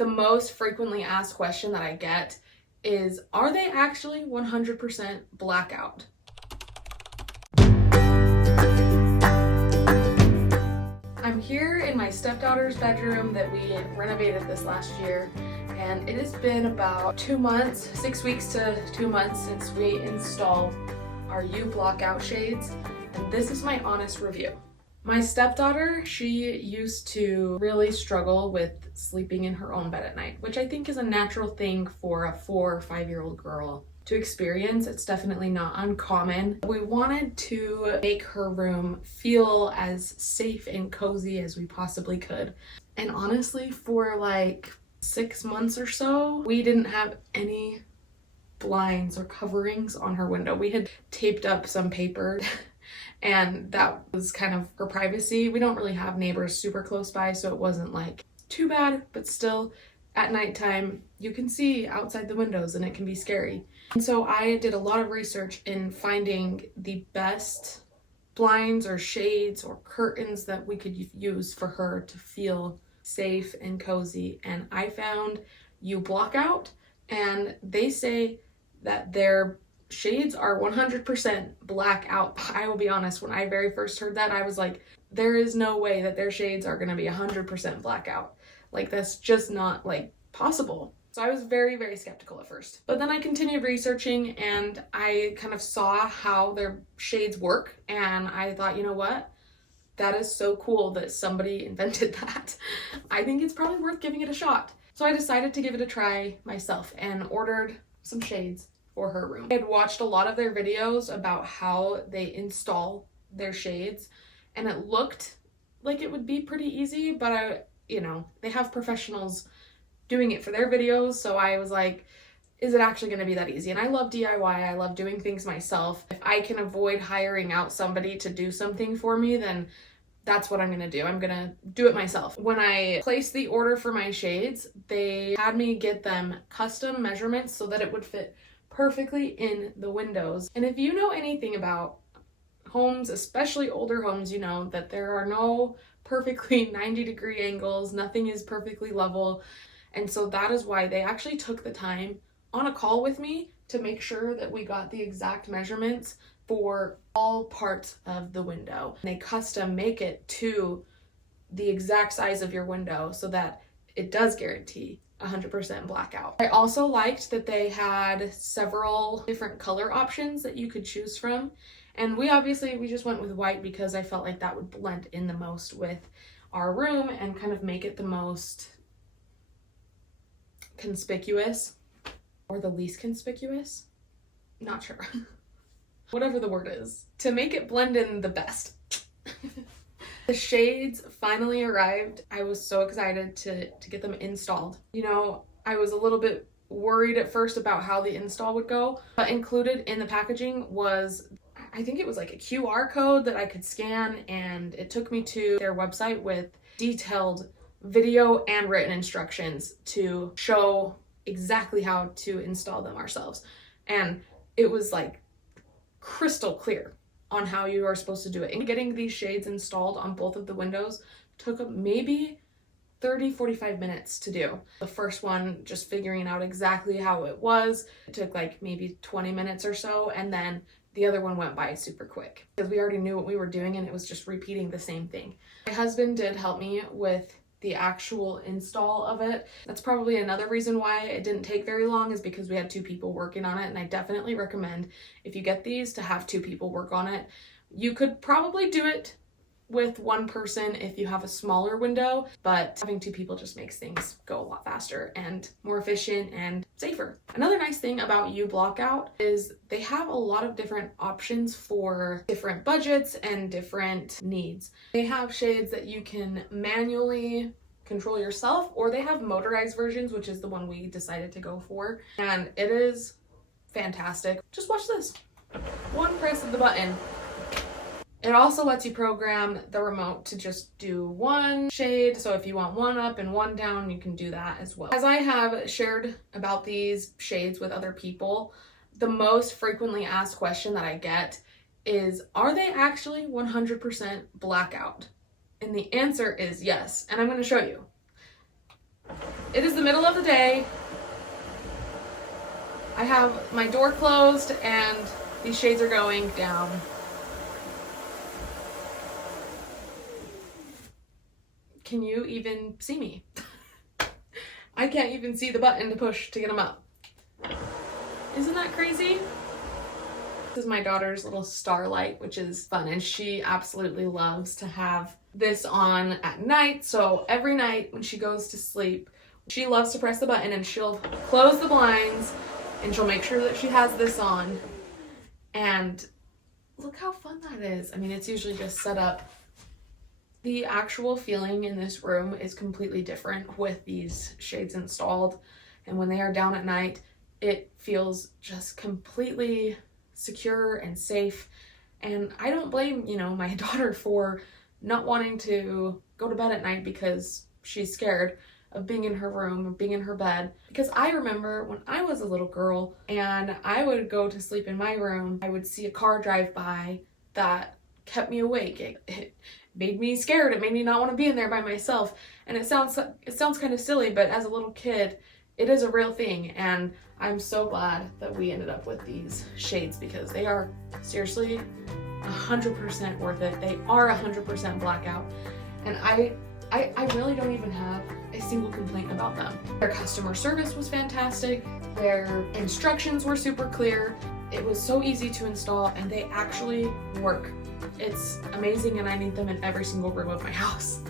The most frequently asked question that I get is, are they actually 100% blackout? I'm here in my stepdaughter's bedroom that we renovated this last year, and it has been about 2 months, 6 weeks to 2 months since we installed our UBlockOut shades, and this is my honest review. My stepdaughter, she used to really struggle with sleeping in her own bed at night, which I think is a natural thing for a 4 or 5-year-old girl to experience. It's definitely not uncommon. We wanted to make her room feel as safe and cozy as we possibly could. And honestly, for like 6 months or so, we didn't have any blinds or coverings on her window. We had taped up some paper and that was kind of her privacy. We don't really have neighbors super close by, so it wasn't like too bad, but still at nighttime you can see outside the windows and it can be scary. And so I did a lot of research in finding the best blinds or shades or curtains that we could use for her to feel safe and cozy, and I found UBlockOut, and they say that their shades are 100% blackout. I will be honest, when I very first heard that, I was like, there is no way that their shades are going to be 100% blackout. Like, that's just not like possible. So I was very, very skeptical at first. But then I continued researching and I kind of saw how their shades work, and I thought, you know what? That is so cool that somebody invented that. I think it's probably worth giving it a shot. So I decided to give it a try myself and ordered some shades for her room. I had watched a lot of their videos about how they install their shades, and it looked like it would be pretty easy, but they have professionals doing it for their videos, so I was like, is it actually going to be that easy? And I love DIY, I love doing things myself. If I can avoid hiring out somebody to do something for me, then that's what I'm going to do. I'm going to do it myself. When I placed the order for my shades, they had me get them custom measurements so that it would fit perfectly in the windows. And if you know anything about homes, especially older homes, you know that there are no perfectly 90-degree angles, nothing is perfectly level. And so that is why they actually took the time on a call with me to make sure that we got the exact measurements for all parts of the window. They custom make it to the exact size of your window so that it does guarantee 100% blackout. I also liked that they had several different color options that you could choose from. And we just went with white because I felt like that would blend in the most with our room and kind of make it the most conspicuous, or the least conspicuous. Not sure. Whatever the word is. To make it blend in the best. The shades finally arrived. I was so excited to get them installed. I was a little bit worried at first about how the install would go, but included in the packaging was, I think it was like a QR code that I could scan, and it took me to their website with detailed video and written instructions to show exactly how to install them ourselves. And it was like crystal clear on how you are supposed to do it. And getting these shades installed on both of the windows took maybe 30-45 minutes to do. The first one, just figuring out exactly how it was, it took like maybe 20 minutes or so, and then the other one went by super quick because we already knew what we were doing and it was just repeating the same thing. My husband did help me with the actual install of it. That's probably another reason why it didn't take very long, is because we had 2 people working on it, and I definitely recommend, if you get these, to have 2 people work on it. You could probably do it with 1 person if you have a smaller window, but having 2 people just makes things go a lot faster and more efficient and safer. Another nice thing about UBlockOut is they have a lot of different options for different budgets and different needs. They have shades that you can manually control yourself, or they have motorized versions, which is the one we decided to go for, and it is fantastic. Just watch this. 1 press of the button. It also lets you program the remote to just do 1 shade, so if you want 1 up and 1 down, you can do that as well. As I have shared about these shades with other people, the most frequently asked question that I get is, are they actually 100% blackout? And the answer is yes, and I'm going to show you. It is the middle of the day. I have my door closed and these shades are going down. Can you even see me? I can't even see the button to push to get them up. Isn't that crazy? This is my daughter's little starlight, which is fun, and she absolutely loves to have this on at night. So every night when she goes to sleep, she loves to press the button and she'll close the blinds and she'll make sure that she has this on. And look how fun that is. I mean, it's usually just set up. The actual feeling in this room is completely different with these shades installed, and when they are down at night, it feels just completely secure and safe. And I don't blame, my daughter for not wanting to go to bed at night because she's scared of being in her room or being in her bed. Because I remember when I was a little girl and I would go to sleep in my room, I would see a car drive by that kept me awake. It made me scared. It made me not want to be in there by myself. And it sounds kind of silly, but as a little kid, it is a real thing. And I'm so glad that we ended up with these shades because they are seriously 100% worth it. They are 100% blackout. And I really don't even have a single complaint about them. Their customer service was fantastic. Their instructions were super clear. It was so easy to install and they actually work. It's amazing and I need them in every single room of my house.